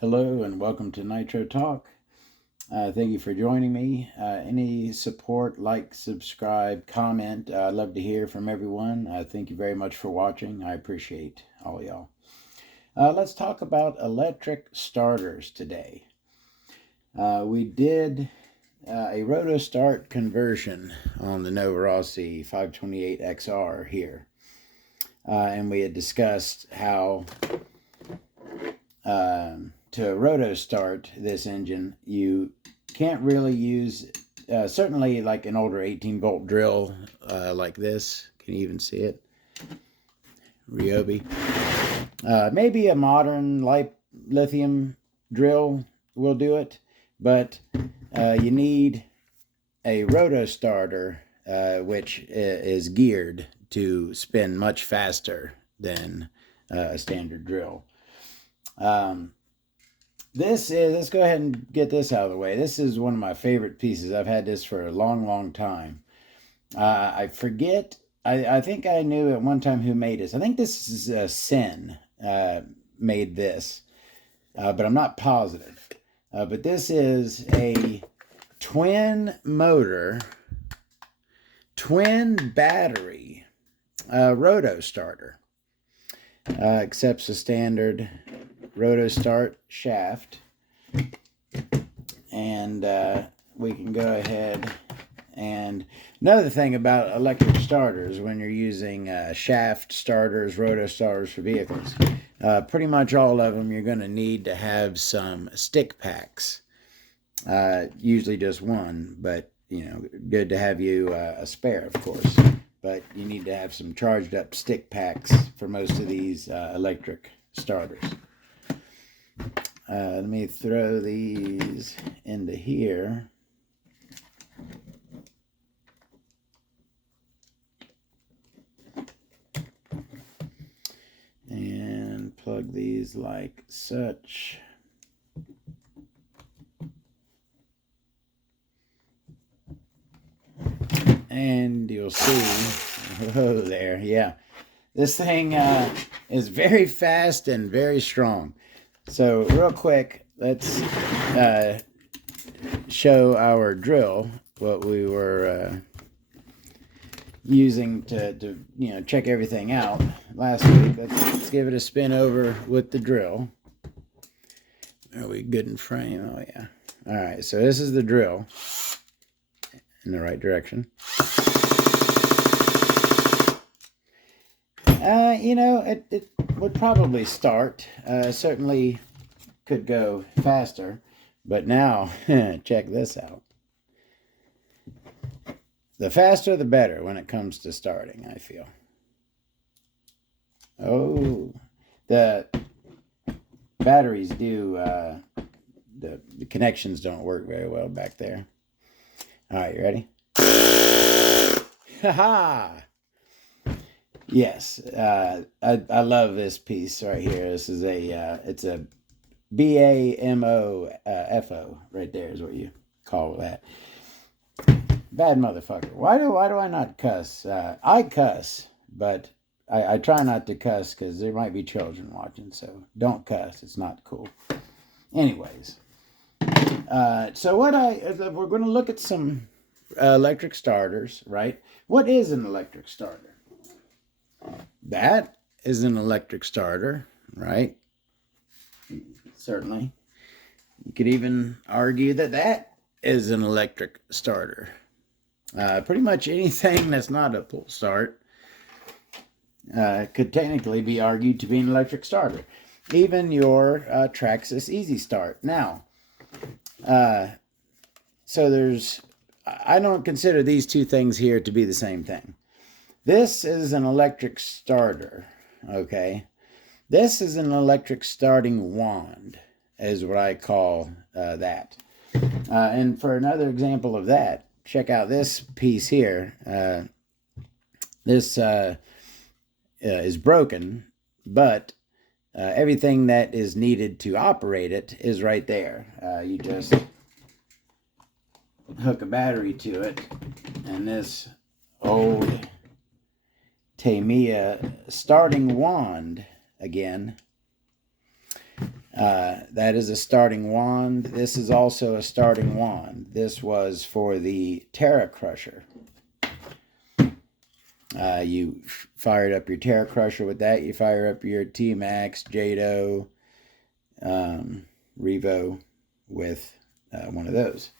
Hello and welcome to Nitro Talk. Thank you for joining me. Any support, like, subscribe, comment. I'd love to hear from everyone. Thank you very much for watching. I appreciate all y'all. Let's talk about electric starters today. We did a Roto start conversion on the Nova Rossi 528XR here. And we had discussed how to Roto start this engine, you can't really use, certainly like an older 18-volt drill like this. Can you even see it? Ryobi. Maybe a modern lithium drill will do it, but you need a Roto starter which is geared to spin much faster than a standard drill. Let's go ahead and get this out of the way. This is one of my favorite pieces. I've had this for a long, long time. I forget, I think I knew at one time who made this. I think this is Sin made this, but I'm not positive. But this is a twin motor, twin battery Roto starter. Accepts a standard Roto start shaft, and we can go ahead. And another thing about electric starters, when you're using shaft starters, Roto starters for vehicles, pretty much all of them you're going to need to have some stick packs, usually just one, but you know, good to have you a spare, of course. But you need to have some charged up stick packs for most of these electric starters. Let me throw these into here. And plug these like such. And you'll see, oh there, yeah. This thing is very fast and very strong. So real quick, let's show our drill, what we were using to check everything out last week. Let's give it a spin over with the drill. Are we good in frame? Oh yeah. All right, so this is the drill in the right direction. It would probably start. Certainly could go faster. But now, check this out. The faster the better when it comes to starting, I feel. Oh, the batteries do, the connections don't work very well back there. All right, you ready? Ha-ha! Yes, I love this piece right here. This is it's a BAMOFO right there is what you call that. Bad motherfucker. Why do I not cuss? I cuss, but I try not to cuss because there might be children watching. So don't cuss. It's not cool. Anyways, so we're going to look at some electric starters, right? What is an electric starter? That is an electric starter, right? Certainly. You could even argue that that is an electric starter. Pretty much anything that's not a pull start could technically be argued to be an electric starter. Even your Traxxas Easy Start. Now, so I don't consider these two things here to be the same thing. This is an electric starter, okay? This is an electric starting wand, is what I call that. And for another example of that, check out this piece here. This is broken, but everything that is needed to operate it is right there. You just hook a battery to it, and this old Tamiya starting wand again That is a starting wand. This is also a starting wand. This was for the Terra Crusher. You fired up your Terra Crusher with that. You fire up your T-Max, Jado, Revo with one of those.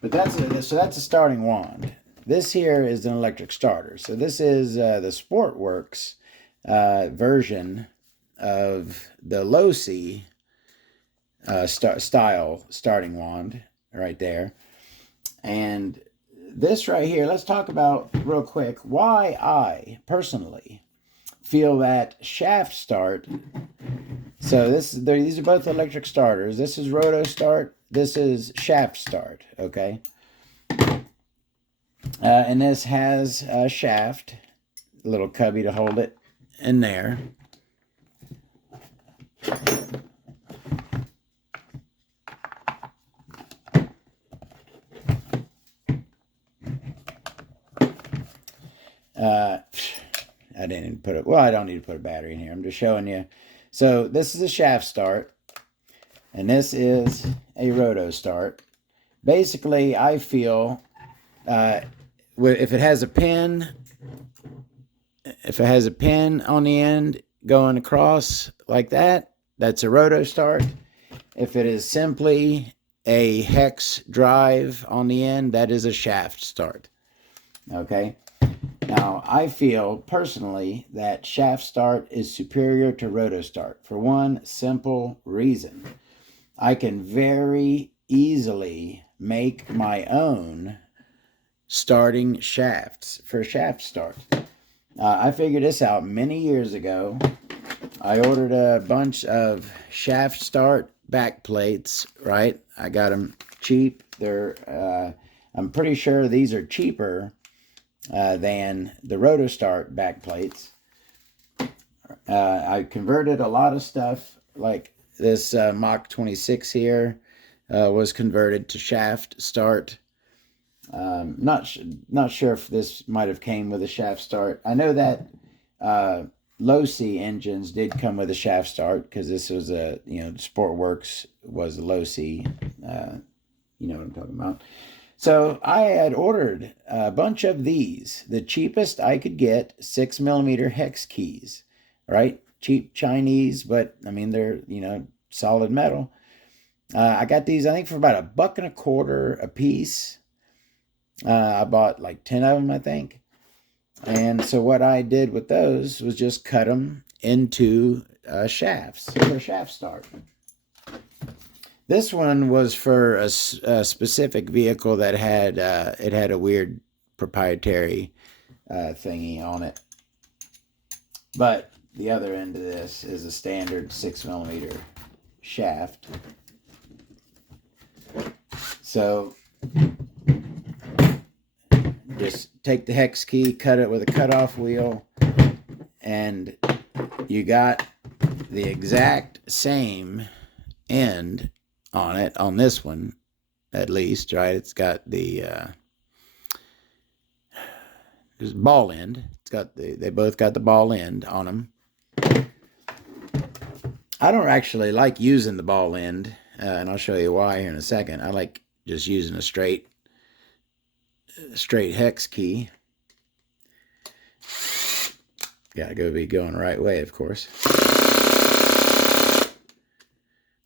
But that's a starting wand. This here is an electric starter. So this is the Sportworks version of the low C style starting wand right there. And this right here, let's talk about real quick why I personally feel that shaft start. So these are both electric starters. This is roto start. This is shaft start. Okay. And this has a shaft, a little cubby to hold it in there. I didn't put it. Well, I don't need to put a battery in here. I'm just showing you. So this is a shaft start, and this is a roto start. Basically, I feel if it has a pin, on the end going across like that, that's a roto start. If it is simply a hex drive on the end, that is a shaft start. Okay. Now, I feel personally that shaft start is superior to roto start for one simple reason. I can very easily make my own starting shafts for shaft start. I figured this out many years ago. I ordered a bunch of shaft start back plates, right? I got them cheap. I'm pretty sure these are cheaper than the Rotostart back plates. I converted a lot of stuff, like this Mach 26 here was converted to shaft start. Not sure if this might have came with a shaft start. I know that low C engines did come with a shaft start because this was Sportworks was a low C. You know what I'm talking about. So I had ordered a bunch of these, the cheapest I could get, 6mm hex keys, right? Cheap Chinese, but I mean, they're, solid metal. I got these, I think, for about $1.25 a piece. I bought like 10 of them, I think. And so what I did with those was just cut them into shafts for a shaft start. This one was for a specific vehicle that had it had a weird proprietary thingy on it. But the other end of this is a standard 6mm shaft. So just take the hex key, cut it with a cutoff wheel, and you got the exact same end on it, on this one at least, right? It's got the there's ball end. It's got they both got the ball end on them. I don't actually like using the ball end, and I'll show you why here in a second. I like just using a straight hex key. Gotta be going the right way, of course.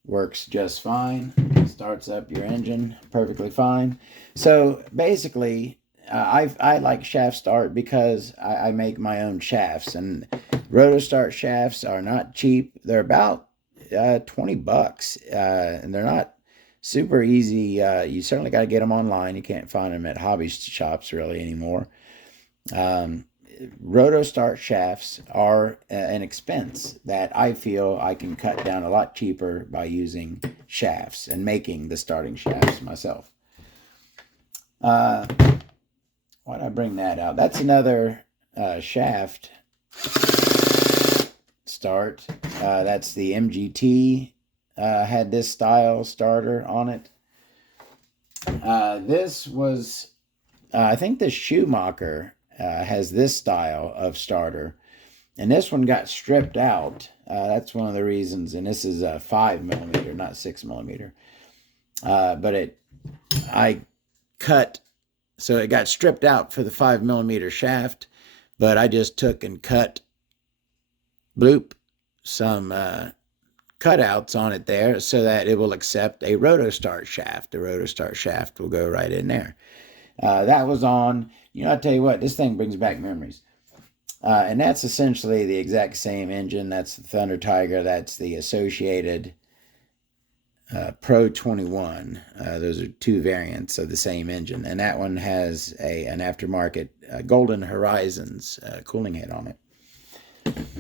Works just fine. Starts up your engine perfectly fine. So basically, I like shaft start because I make my own shafts, and Rotostart shafts are not cheap. They're about $20, and they're not super easy. You certainly got to get them online. You can't find them at hobby shops really anymore. Rotostart shafts are an expense that I feel I can cut down a lot cheaper by using shafts and making the starting shafts myself. Why did I bring that out? That's another shaft start. That's the MGT. Had this style starter on it. This was, I think the Schumacher has this style of starter. And this one got stripped out. That's one of the reasons. And this is a 5mm, not 6mm. But I cut, so it got stripped out for the 5mm shaft. But I just took and cut, bloop, some cutouts on it there so that it will accept a roto start shaft. The roto start shaft will go right in there. That was on, I tell you what, this thing brings back memories. And that's essentially the exact same engine. That's the Thunder Tiger. That's the associated Pro 21. Those are two variants of the same engine. And that one has an aftermarket Golden Horizons cooling head on it.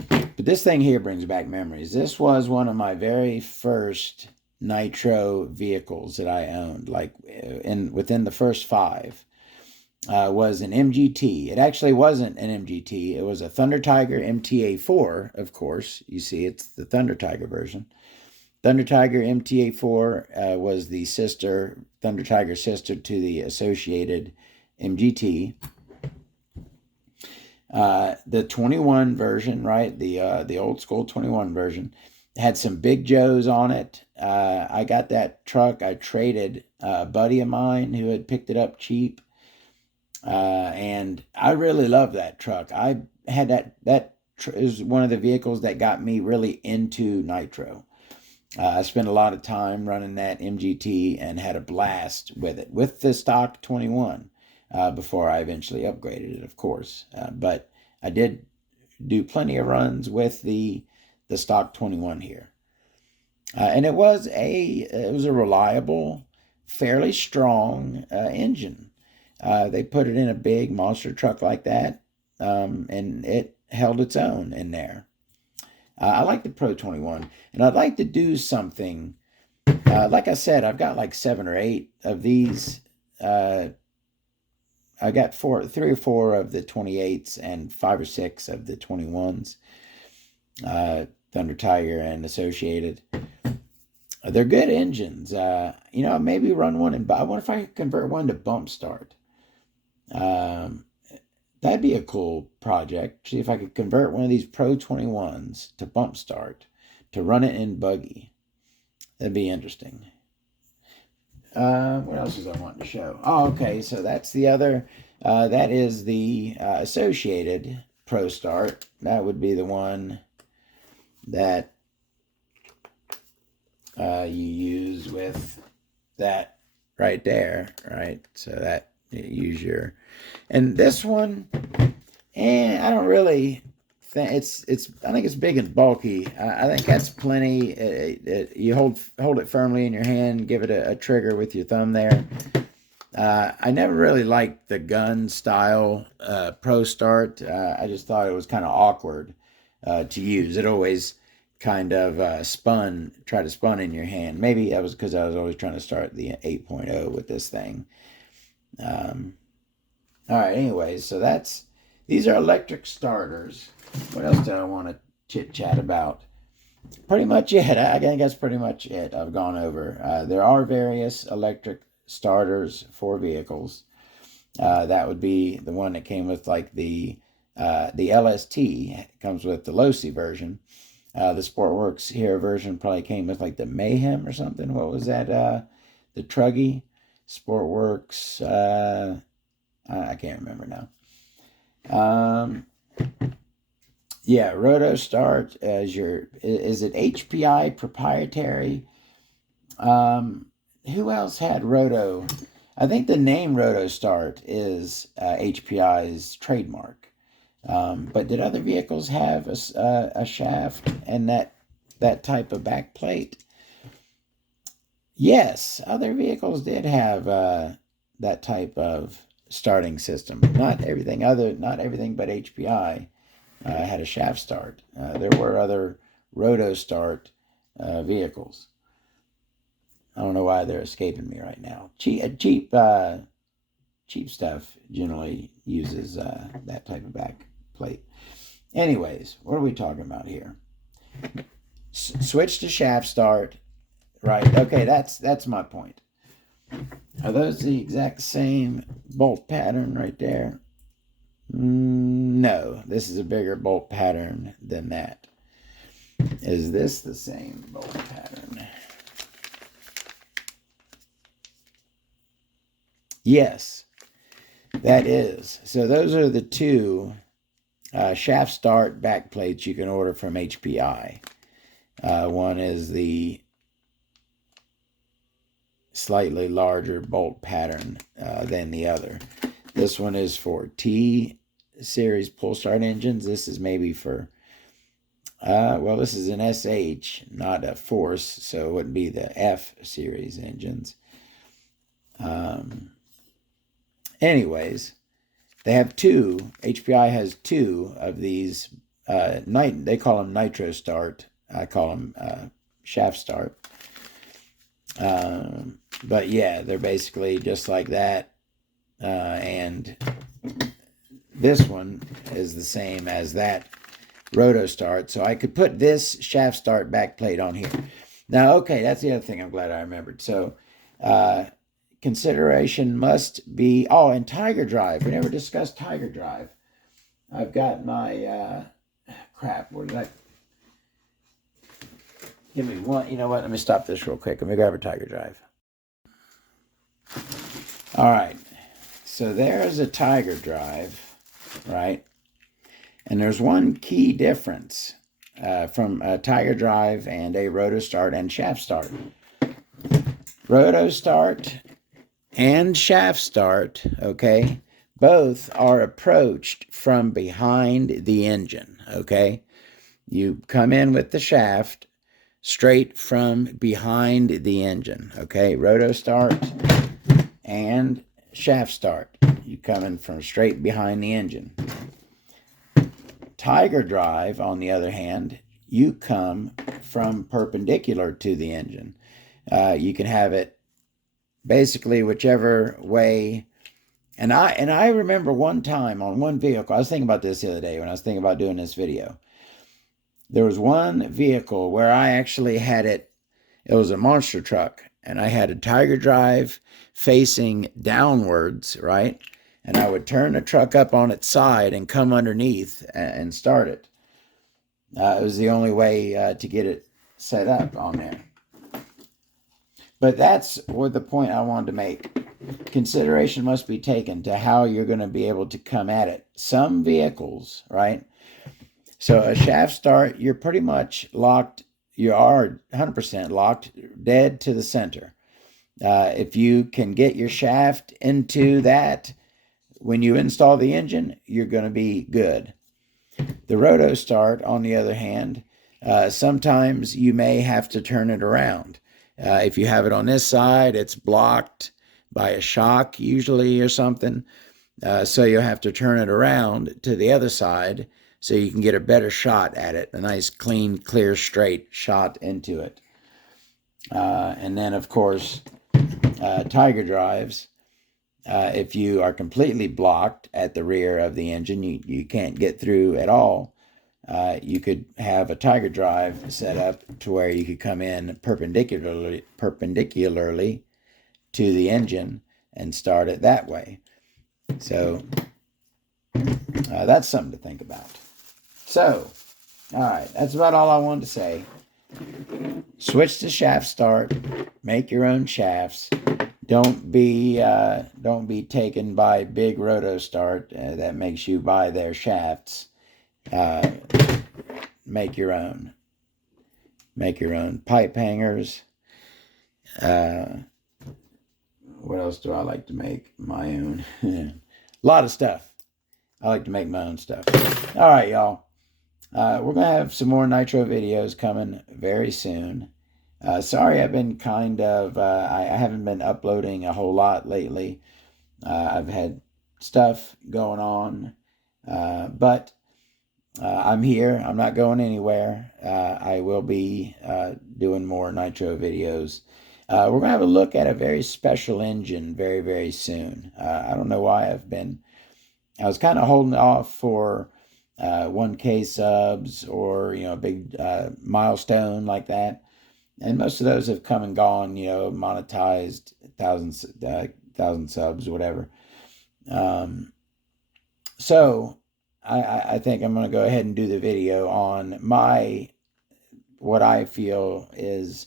But this thing here brings back memories. This was one of my very first Nitro vehicles that I owned, like within the first 5. Was an MGT. It actually wasn't an MGT. It was a Thunder Tiger MTA4, of course. You see, it's the Thunder Tiger version. Thunder Tiger MTA4 was the Thunder Tiger sister to the associated MGT. The 21 version, right? The old school 21 version had some Big Joes on it. I got that truck. I traded a buddy of mine who had picked it up cheap. And I really love that truck. I had that is one of the vehicles that got me really into Nitro. I spent a lot of time running that MGT and had a blast with it, with the stock 21, before I eventually upgraded it, of course. But I did do plenty of runs with the stock 21 here. And it was a reliable, fairly strong engine. They put it in a big monster truck like that, and it held its own in there. I like the Pro 21, and I'd like to do something. Like I said, I've got like 7 or 8 of these. I got 3 or 4 of the 28s and 5 or 6 of the 21s. Thunder Tiger and Associated. They're good engines. Maybe run one I wonder if I could convert one to bump start. That'd be a cool project. See if I could convert one of these Pro 21s to bump start to run it in buggy. That'd be interesting. What else was I wanting to show? Oh, okay. So that's the other. That is the associated Pro Start. That would be the one that you use with that right there, right? So that you use your, and this one, I don't really think I think it's big and bulky. I think that's plenty. You hold it firmly in your hand, give it a trigger with your thumb there. I never really liked the gun style Pro Start. I just thought it was kind of awkward to use. It always kind of try to spun in your hand. Maybe that was because I was always trying to start the 8.0 with this thing. All right, anyways, so these are electric starters. What else do I want to chit chat about? Pretty much it. I think that's pretty much it. I've gone over. There are various electric starters for vehicles. That would be the one that came with like the LST. It comes with the Losi version. The Sportworks here version probably came with like the Mayhem or something. What was that? The Truggy Sportworks. I can't remember now. Yeah, Roto Start is it HPI proprietary? Who else had Roto? I think the name Roto Start is HPI's trademark. But did other vehicles have a shaft and that type of back plate? Yes, other vehicles did have that type of starting system. Not everything but HPI had a shaft start. There were other Roto Start vehicles. I don't know why they're escaping me right now. Cheap stuff generally uses that type of back plate. Anyways, what are we talking about here? Switch to shaft start. Right. Okay, that's my point. Are those the exact same bolt pattern right there? No, this is a bigger bolt pattern than that. Is this the same bolt pattern? Yes, that is. So those are the two shaft start back plates you can order from HPI. One is the slightly larger bolt pattern than the other. This one is for T series pull start engines. This is maybe for well, this is an SH, not a Force, so it wouldn't be the F series engines. Anyways, they have two. HPI has two of these. They call them Nitro start. I call them shaft start. But yeah, they're basically just like that. And this one is the same as that Roto start. So I could put this shaft start back plate on here. Now, okay, that's the other thing I'm glad I remembered. So consideration must be, oh, and Tiger Drive. We never discussed Tiger Drive. I've got my, crap, where did I, give me one, you know what, let me stop this real quick. Let me grab a Tiger Drive. All right, so there's a Tiger Drive, right? And there's one key difference from a Tiger Drive and a Roto Start and Shaft Start. Roto Start and Shaft Start, okay, both are approached from behind the engine, okay? You come in with the shaft straight from behind the engine, okay? Roto Start and Shaft Start, you come in from straight behind the engine. Tiger Drive, on the other hand, you come from perpendicular to the engine. You can have it basically whichever way. And I remember one time on one vehicle, I was thinking about this the other day when I was thinking about doing this video. There was one vehicle where I actually had it was a monster truck, and I had a Tiger Drive facing downwards, right? And I would turn the truck up on its side and come underneath and start it. It was the only way to get it set up on there. But that's what the point I wanted to make. Consideration must be taken to how you're going to be able to come at it. Some vehicles, right? So a shaft start, you're pretty much locked. You are 100% locked dead to the center. If you can get your shaft into that, when you install the engine, you're going to be good. The Roto Start, on the other hand, sometimes you may have to turn it around. If you have it on this side, it's blocked by a shock usually or something. So you'll have to turn it around to the other side so you can get a better shot at it, a nice, clean, clear, straight shot into it. And then, of course, Tiger Drives, if you are completely blocked at the rear of the engine, you can't get through at all, you could have a Tiger Drive set up to where you could come in perpendicularly to the engine and start it that way. So that's something to think about. So, all right, that's about all I wanted to say. Switch to shaft start. Make your own shafts. Don't be taken by Big Roto Start that makes you buy their shafts. Make your own. Make your own pipe hangers. What else do I like to make? My own. A lot of stuff. I like to make my own stuff. All right, y'all. We're going to have some more Nitro videos coming very soon. Sorry I've been kind of, I haven't been uploading a whole lot lately. I've had stuff going on, but I'm here. I'm not going anywhere. I will be doing more Nitro videos. We're going to have a look at a very special engine very, very soon. I don't know why I was kind of holding off for 1K subs or, a big milestone like that. And most of those have come and gone, monetized, thousand subs, whatever. So I think I'm going to go ahead and do the video on what I feel is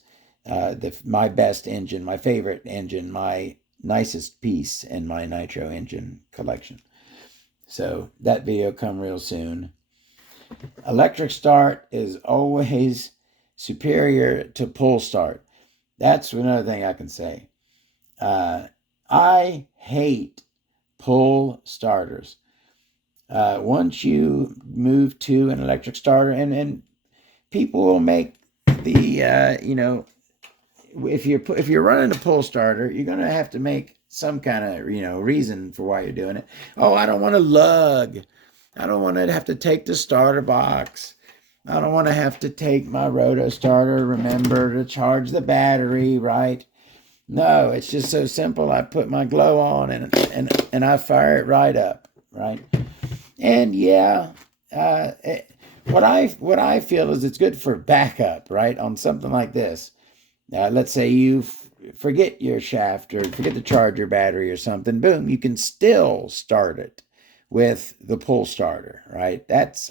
my best engine, my favorite engine, my nicest piece in my Nitro engine collection. So that video come real soon. Electric start is always superior to pull start. That's another thing I can say. I hate pull starters. Once you move to an electric starter, and people will make the if you're running a pull starter, you're gonna have to make some kind of reason for why you're doing it. Oh, I don't want to lug. I don't want to have to take the starter box. I don't want to have to take my Roto starter. Remember to charge the battery, right? No, it's just so simple. I put my glow on and I fire it right up, right? And yeah, what I feel is it's good for backup, right? On something like this. Let's say you forget your shaft or forget to charge your battery or something. Boom, you can still start it with the pull starter, right?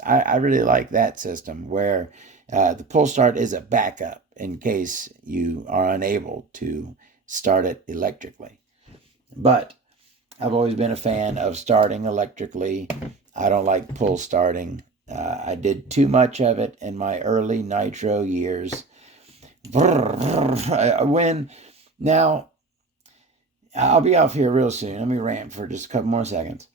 I really like that system where the pull start is a backup in case you are unable to start it electrically. But I've always been a fan of starting electrically. I don't like pull starting. I did too much of it in my early Nitro years. Now, I'll be off here real soon. Let me rant for just a couple more seconds.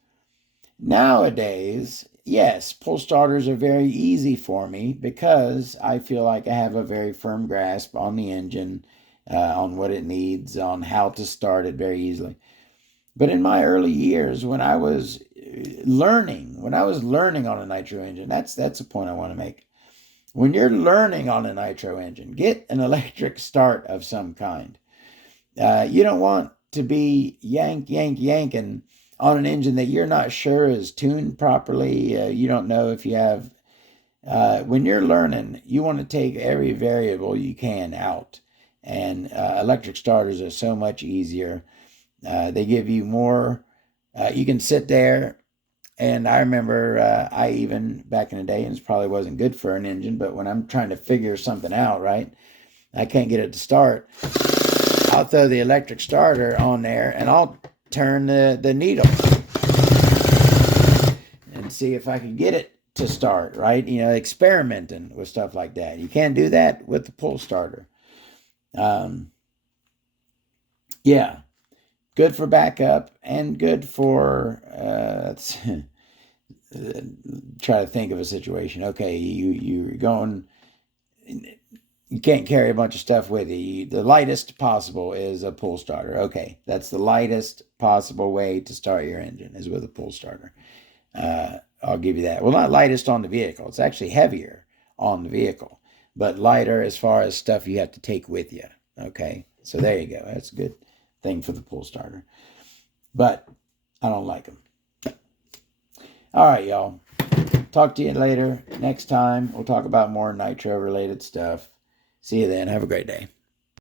Nowadays, yes, pull starters are very easy for me because I feel like I have a very firm grasp on the engine, on what it needs, on how to start it very easily. But in my early years, when I was learning on a Nitro engine, that's a point I want to make. When you're learning on a Nitro engine, get an electric start of some kind. You don't want to be yanking on an engine that you're not sure is tuned properly. You don't know if you have. When you're learning, you want to take every variable you can out. And electric starters are so much easier. They give you more. You can sit there. And I remember I even back in the day, and it probably wasn't good for an engine, but when I'm trying to figure something out, right, I can't get it to start. I'll throw the electric starter on there and I'll turn the needle and see if I can get it to start, right? Experimenting with stuff like that. You can't do that with the pull starter. Yeah, good for backup and good for try to think of a situation. Okay, you're going. You can't carry a bunch of stuff with you. The lightest possible is a pull starter. Okay, that's the lightest possible way to start your engine is with a pull starter. I'll give you that. Well, not lightest on the vehicle. It's actually heavier on the vehicle, but lighter as far as stuff you have to take with you. Okay, so there you go. That's a good thing for the pull starter. But I don't like them. All right, y'all. Talk to you later. Next time, we'll talk about more Nitro related stuff. See you then. Have a great day.